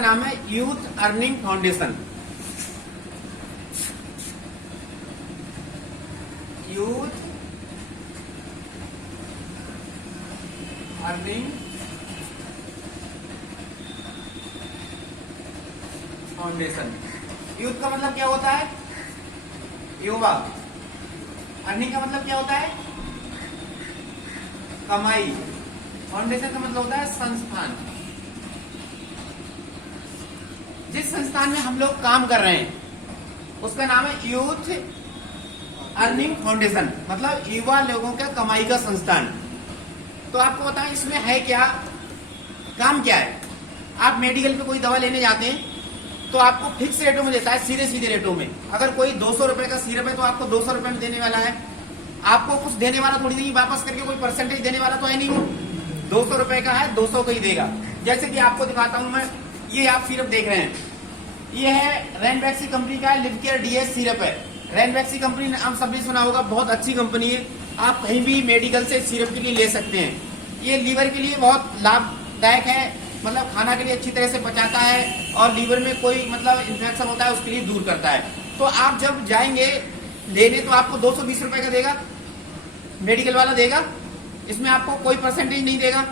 नाम है youth earning foundation. Youth earning foundation. Youth का मतलब क्या होता है? युवा। अर्निंग का मतलब क्या होता है? कमाई। फाउंडेशन का मतलब होता है संस्थान। जिस संस्थान में हम लोग काम कर रहे हैं उसका नाम है यूथ अर्निंग फाउंडेशन, मतलब युवा लोगों का कमाई का संस्थान। तो आपको बताएं इसमें है क्या, काम क्या है। आप मेडिकल पे कोई दवा लेने जाते हैं तो आपको फिक्स रेटों में देता है, सीधे सीधे रेटों में। अगर कोई 200 रुपए का सिरप है तो आपको 200 रुपए में देने वाला है। आपको कुछ देने वाला थोड़ी नहीं, वापस करके कोई परसेंटेज देने वाला तो है नहीं। वो 200 रुपए का है, 200 का ही देगा। जैसे कि आपको दिखाता हूं मैं, ये आप सिरप देख रहे हैं, ये है रैनबैक्सी कंपनी का लिवकेयर डीएस सिरप है। रैनबैक्सी कंपनी आप सबने सुना होगा, बहुत अच्छी कंपनी है। आप कहीं भी मेडिकल से सिरप के लिए ले सकते हैं। ये लीवर के लिए बहुत लाभदायक है, मतलब खाना के लिए अच्छी तरह से पचाता है और लीवर में कोई मतलब इन्फेक्शन होता है उसके लिए दूर करता है। तो आप जब जाएंगे लेने तो आपको 220 रुपए का देगा, मेडिकल वाला देगा। इसमें आपको कोई परसेंटेज नहीं देगा।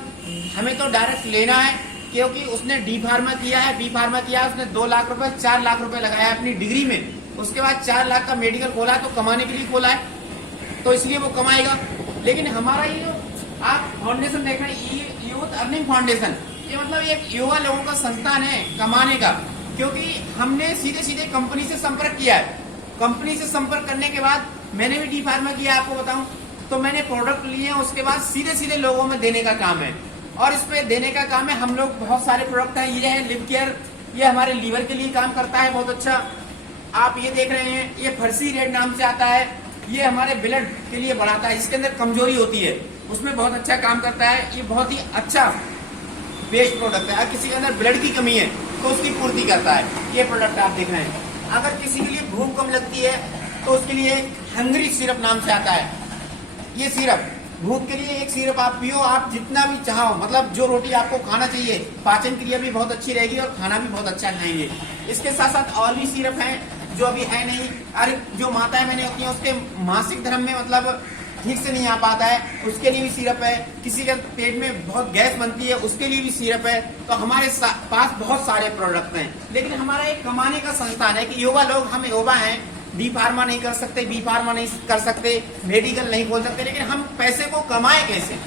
हमें तो डायरेक्ट लेना है क्योंकि उसने डी फार्मा किया है, बी फार्मा किया है, उसने 2 लाख रुपए 4 लाख रुपए लगाया है अपनी डिग्री में। उसके बाद 4 लाख का मेडिकल खोला है तो कमाने के लिए खोला है, तो इसलिए वो कमाएगा। लेकिन हमारा ये आप फाउंडेशन देख रहे हैं, यूथ अर्निंग फाउंडेशन, ये मतलब एक युवा लोगों का संस्थान है कमाने का। क्योंकि हमने सीधे सीधे कंपनी से संपर्क किया है। कंपनी से संपर्क करने के बाद मैंने भी डी फार्मा किया, आपको बताऊं तो मैंने प्रोडक्ट लिए, उसके बाद सीधे सीधे लोगों में देने का काम है। और इस पे देने का काम है, हम लोग बहुत सारे प्रोडक्ट हैं। ये है लिवकेयर, ये हमारे लीवर के लिए काम करता है बहुत अच्छा। आप ये देख रहे हैं, ये फर्सी रेड नाम से आता है, ये हमारे ब्लड के लिए बढ़ाता है, जिसके अंदर कमजोरी होती है उसमें बहुत अच्छा काम करता है। ये बहुत ही अच्छा बेस्ट प्रोडक्ट है। अगर किसी के अंदर ब्लड की कमी है तो उसकी पूर्ति करता है। ये प्रोडक्ट आप देख रहे हैं। अगर किसी के लिए भूख कम लगती है तो उसके लिए हंगरी सिरप नाम से आता है। ये सिरप भूख के लिए एक सिरप आप पियो, आप जितना भी चाहो, मतलब जो रोटी आपको खाना चाहिए, पाचन क्रिया भी बहुत अच्छी रहेगी और खाना भी बहुत अच्छा खाएंगे। इसके साथ साथ और भी सिरप हैं जो अभी है नहीं। अरे जो माताएं मैंने होती हैं उसके मासिक धर्म में मतलब ठीक से नहीं आ पाता है, उसके लिए भी सिरप है। किसी के पेट में बहुत गैस बनती है उसके लिए भी सिरप है। तो हमारे पास बहुत सारे प्रोडक्ट हैं। लेकिन हमारा एक कमाने का संस्थान है कि युवा लोग, हम युवा हैं, डी फार्मा नहीं कर सकते, बी फार्मा नहीं कर सकते, मेडिकल नहीं खोल सकते, लेकिन हम पैसे को कमाए कैसे,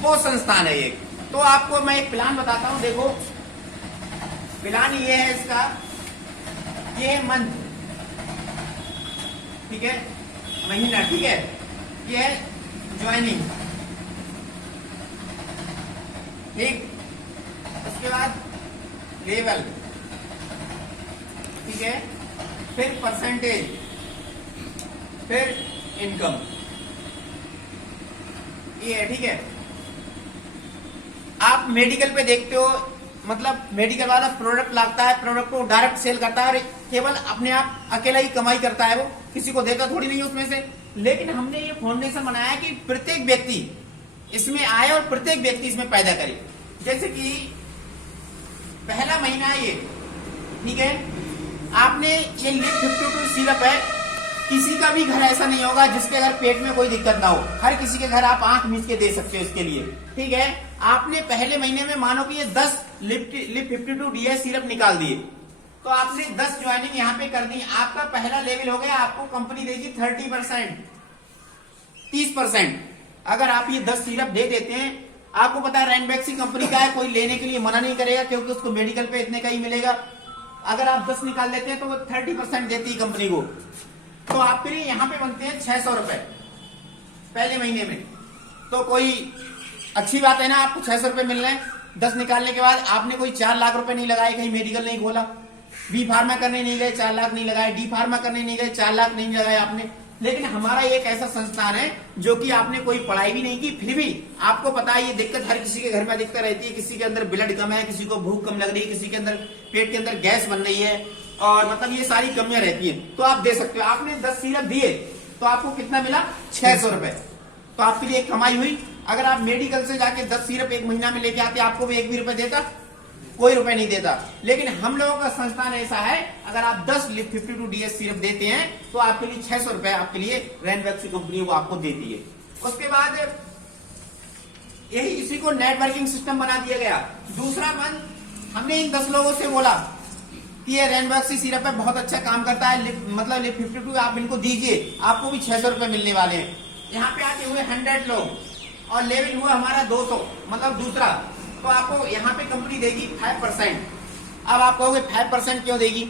वो संस्थान है एक। तो आपको मैं एक प्लान बताता हूँ। देखो प्लान ये है इसका, ये मंथ, ठीक है, महीना, ठीक है, ये है ज्वाइनिंग, ठीक, उसके बाद लेवल, ठीक है, फिर परसेंटेज, फिर इनकम, ये है, ठीक है। आप मेडिकल पे देखते हो, मतलब मेडिकल वाला प्रोडक्ट लाता है, प्रोडक्ट को डायरेक्ट सेल करता है और केवल अपने आप अकेला ही कमाई करता है, वो किसी को देता थोड़ी नहीं उसमें से। लेकिन हमने ये फाउंडेशन बनाया कि प्रत्येक व्यक्ति इसमें आए और प्रत्येक व्यक्ति इसमें पैदा करे। जैसे कि पहला महीना ये, ठीक है, आपने ये लिव 52 सिरप है। किसी का भी घर ऐसा नहीं होगा जिसके घर पेट में कोई दिक्कत ना हो। हर किसी के घर आप आंख मीच के दे सकते हो इसके लिए, ठीक है। आपने पहले महीने में मानो कि ये 10 लिव 52 डीएस सिरप निकाल दिए, तो आपने 10 ज्वाइनिंग यहाँ पे कर दी। आपका पहला लेवल हो गया, आपको कंपनी देगी 30%, 30%। अगर आप ये 10 सिरप दे देते हैं, आपको पता है रैनबैक्सी कंपनी का है, कोई लेने के लिए मना नहीं करेगा क्योंकि उसको मेडिकल पे इतने का ही मिलेगा। अगर आप 10 निकाल देते हैं तो वो 30% देती है कंपनी को। तो आपके लिए यहाँ पे बनते हैं 600 रुपए पहले महीने में। तो कोई अच्छी बात है ना, आपको 600 रुपए मिल रहे हैं 10 निकालने के बाद। आपने कोई 4 लाख रुपए नहीं लगाए, कहीं मेडिकल नहीं खोला, बी फार्मा करने नहीं गए 4 लाख नहीं लगाए, डी फार्मा करने नहीं गए 4 लाख नहीं लगाए आपने। लेकिन हमारा एक ऐसा संस्थान है जो कि आपने कोई पढ़ाई भी नहीं की, फिर भी आपको पता है ये दिक्कत हर किसी के घर में अधिकतर रहती है। किसी के अंदर ब्लड कम है, किसी को भूख कम लग रही है, किसी के अंदर पेट के अंदर गैस बन रही है, और मतलब ये सारी कमियां रहती हैं। तो आप दे सकते हो। आपने 10 सिरप दिए तो आपको कितना मिला? 600 रुपए। तो आपके लिए एक कमाई हुई। अगर आप मेडिकल से जाके 10 सिरप एक महीना में लेके आते, आपको भी 1 भी रुपए देता? कोई रुपए नहीं देता। लेकिन हम लोगों का संस्थान ऐसा है, अगर आप 10 52 DS सिर्फ देते हैं तो आपके लिए 600 रुपए आपके लिए रैनवैक्स की कंपनी वो आपको देती है। उसके बाद यही इसी को नेटवर्किंग सिस्टम बना दिया गया। दूसरा मन, हमने इन 10 लोगों से बोला कि ये रैनवैक्स सिरप है, बहुत अच्छा काम करता है, मतलब लिप 52 आप इनको दीजिए, आपको भी 600 रुपए मिलने वाले हैं। यहाँ पे आते हुए 100 लोग और लेवल हुआ हमारा 200, मतलब दूसरा, तो आपको यहाँ पे कंपनी देगी 5%। अब आप कहोगे 5% क्यों देगी?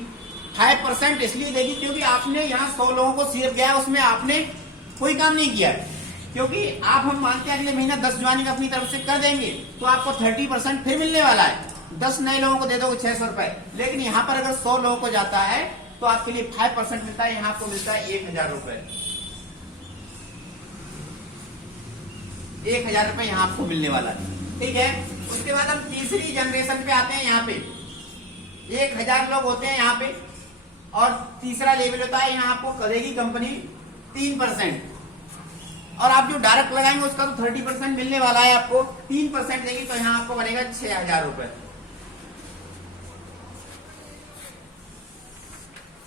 5% इसलिए देगी क्योंकि आपने यहाँ 100 लोगों को सिरप गया, उसमें आपने कोई काम नहीं किया है। क्योंकि आप, हम मानते हैं अगले महीना 10 ज्वाइनिंग अपनी तरफ से कर देंगे तो आपको 30% फिर मिलने वाला है। 10 नए लोगों को दे दोगे 600 रुपए, लेकिन यहाँ पर अगर 100 लोगों को जाता है तो आपके लिए 5% मिलता है, यहाँ आपको मिलता है 1000 रुपए। 1000 रुपए यहाँ आपको मिलने वाला है, ठीक है। उसके बाद हम तीसरी जनरेशन पे आते हैं। यहाँ पे 1000 लोग होते हैं यहाँ पे, और तीसरा लेवल होता है, यहाँ आपको करेगी कंपनी 3%, और आप जो डायरेक्ट लगाएंगे उसका तो 30% मिलने वाला है आपको। 3% देगी तो यहाँ आपको बनेगा 6000 रुपए,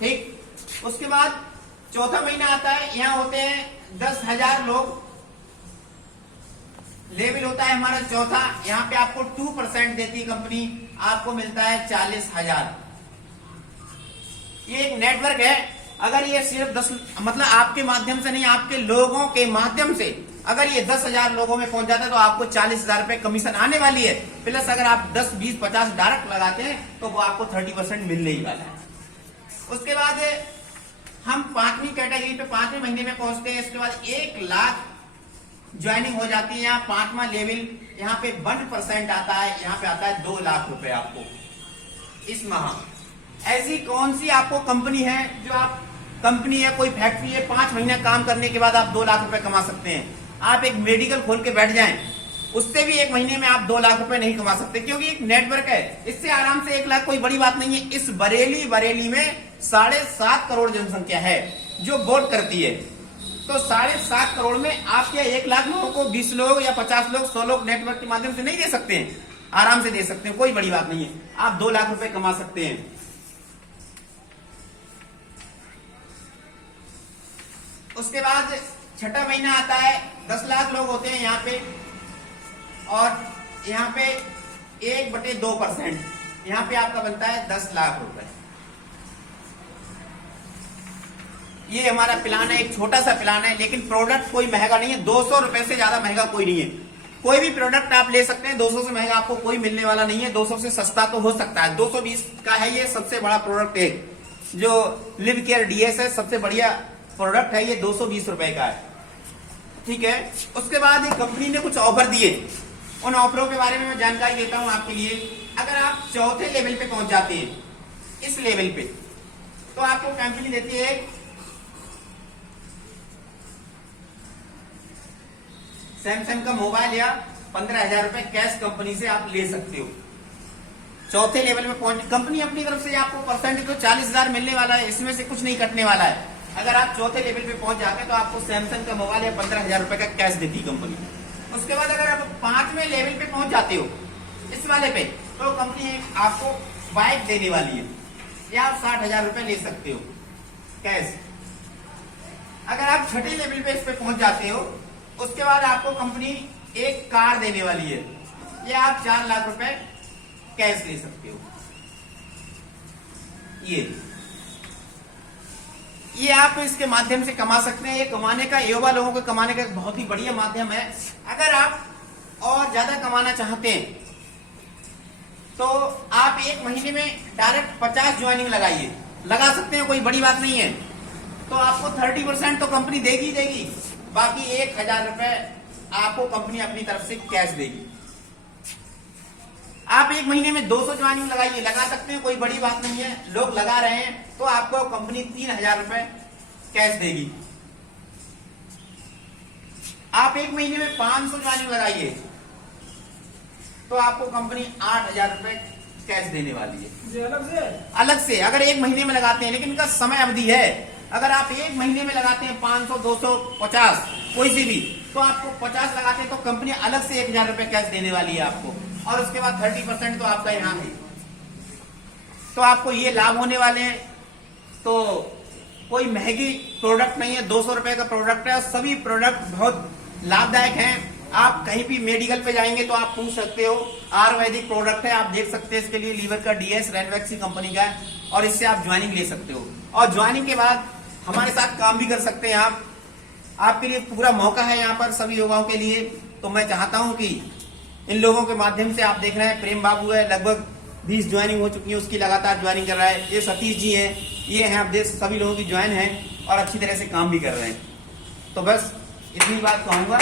ठीक। उसके बाद चौथा महीना आता है, यहाँ होते हैं 10,000 लोग, लेवल होता है हमारा चौथा। यहाँ पे आपको 2% देती कंपनी, आपको मिलता है 40,000। ये एक नेटवर्क है। अगर ये सिर्फ 10, मतलब आपके माध्यम से नहीं, आपके लोगों के माध्यम से अगर ये 10,000 लोगों में पहुंच जाता है तो आपको 40,000 रुपए कमीशन आने वाली है। प्लस अगर आप 10, 20, 50 डायरेक्ट लगाते हैं तो वो आपको 30% मिलने ही वाला है। उसके बाद हम 5वीं कैटेगरी पे 5वें महीने में पहुंचते हैं। इसके बाद 1 लाख ज्वाइनिंग हो जाती है। यहाँ 5वां लेवल, यहाँ पे 1% आता है, यहाँ पे आता है 2 लाख रुपए आपको इस माह। ऐसी कौन सी आपको कंपनी है जो आप, कंपनी है, कोई फैक्ट्री है, 5 महीने काम करने के बाद आप 2 लाख रुपए कमा सकते हैं? आप एक मेडिकल खोल के बैठ जाएं, उससे भी 1 महीने में आप 2 लाख रुपए नहीं कमा सकते, क्योंकि एक नेटवर्क है। इससे आराम से 1 लाख कोई बड़ी बात नहीं है। इस बरेली में 7.5 करोड़ जनसंख्या है जो वोट करती है, तो 7.5 करोड़ में आप क्या 1 लाख लोगों को 20 लोग या 50 लोग, 100 लोग नेटवर्क के माध्यम से नहीं दे सकते हैं? आराम से दे सकते हैं, कोई बड़ी बात नहीं है। आप 2 लाख रुपए कमा सकते हैं। उसके बाद 6ठा महीना आता है, 10 लाख लोग होते हैं यहाँ पे, और यहाँ पे 1/2%, यहाँ पे आपका बनता है 10 लाख रुपए। ये हमारा प्लान है, एक छोटा सा प्लान है, लेकिन प्रोडक्ट कोई महंगा नहीं है। 200 रुपए से ज्यादा महंगा कोई नहीं है। कोई भी प्रोडक्ट आप ले सकते हैं, 200 से महंगा आपको कोई मिलने वाला नहीं है। 200 से सस्ता तो हो सकता है, 220 का है ये सबसे बड़ा प्रोडक्ट है, जो लिव केयर DS है, सबसे बढ़िया प्रोडक्ट है ये, 220 रुपए का है, ठीक है। उसके बाद कंपनी ने कुछ ऑफर दिए, उन ऑफरों के बारे में मैं जानकारी देता हूं आपके लिए। अगर आप 4थे लेवल पे पहुंच जाते हैं, इस लेवल पे, तो आपको कंपनी देती है सैमसंग का मोबाइल या 15,000 रुपए कैश कंपनी से आप ले सकते हो। 4थे लेवल में पहुंच, कंपनी अपनी तरफ से आपको परसेंट तो 40,000 मिलने वाला है, इसमें से कुछ नहीं कटने वाला है। अगर आप 4थे लेवल पे पहुंच जाते हैं तो आपको सैमसंग का मोबाइल या 15,000 रुपए का कैश देती कंपनी। उसके बाद अगर आप 5वें लेवल पे पहुंच जाते हो, इस वाले पे, तो कंपनी आपको बाइक देने वाली है, या आप 60,000 रुपए ले सकते हो कैश। अगर आप 6ठे लेवल पे इस पे पहुंच जाते हो, उसके बाद आपको कंपनी एक कार देने वाली है, या आप 4 लाख रुपए कैश ले सकते हो। ये आप इसके माध्यम से कमा सकते हैं। ये कमाने का, युवा लोगों को कमाने का बहुत ही बढ़िया माध्यम है। अगर आप और ज्यादा कमाना चाहते हैं तो आप 1 महीने में डायरेक्ट 50 ज्वाइनिंग लगाइए, लगा सकते हैं, कोई बड़ी बात नहीं है। तो आपको 30% तो कंपनी देगी, बाकी 1,000 रुपए आपको कंपनी अपनी तरफ से कैश देगी। आप 1 महीने में 200 ज्वाइनिंग लगाइए, लगा सकते हैं, कोई बड़ी बात नहीं है। लोग लगा रहे हैं तो आपको कंपनी 3,000 रुपए कैश देगी। आप 1 महीने में 500 ज्वाइनिंग लगाइए तो आपको कंपनी 8,000 रुपए कैश देने वाली है, अलग से अगर 1 महीने में लगाते हैं। लेकिन इनका समय अवधि है, अगर आप 1 महीने में लगाते हैं 500, 200, 50, कोई सी भी, तो आपको 50 लगाते हैं तो कंपनी अलग से 1,000 रुपए कैश देने वाली है आपको। और उसके बाद 30% तो आपका यहाँ है, तो आपको ये लाभ होने वाले हैं। तो कोई महंगी प्रोडक्ट नहीं है, 200 रुपए का प्रोडक्ट है और सभी प्रोडक्ट बहुत लाभदायक हैं। आप कहीं भी मेडिकल पे जाएंगे तो आप पूछ सकते हो, आयुर्वेदिक प्रोडक्ट है, आप देख सकते हैं इसके लिए लीवर का डीएस रेनवैक्स की कंपनी का है और इससे आप ज्वाइनिंग ले सकते हो और ज्वाइनिंग के बाद हमारे साथ काम भी कर सकते हैं आप। आपके लिए पूरा मौका है यहाँ पर सभी युवाओं के लिए। तो मैं चाहता हूँ कि इन लोगों के माध्यम से आप देख रहे हैं, प्रेम बाबू है, लगभग 20 ज्वाइनिंग हो चुकी है, उसकी लगातार ज्वाइनिंग कर रहा है। ये सतीश जी हैं, ये हैं, आप देख सभी लोगों की ज्वाइन है और अच्छी तरह से काम भी कर रहे हैं। तो बस इतनी बात कहूंगा।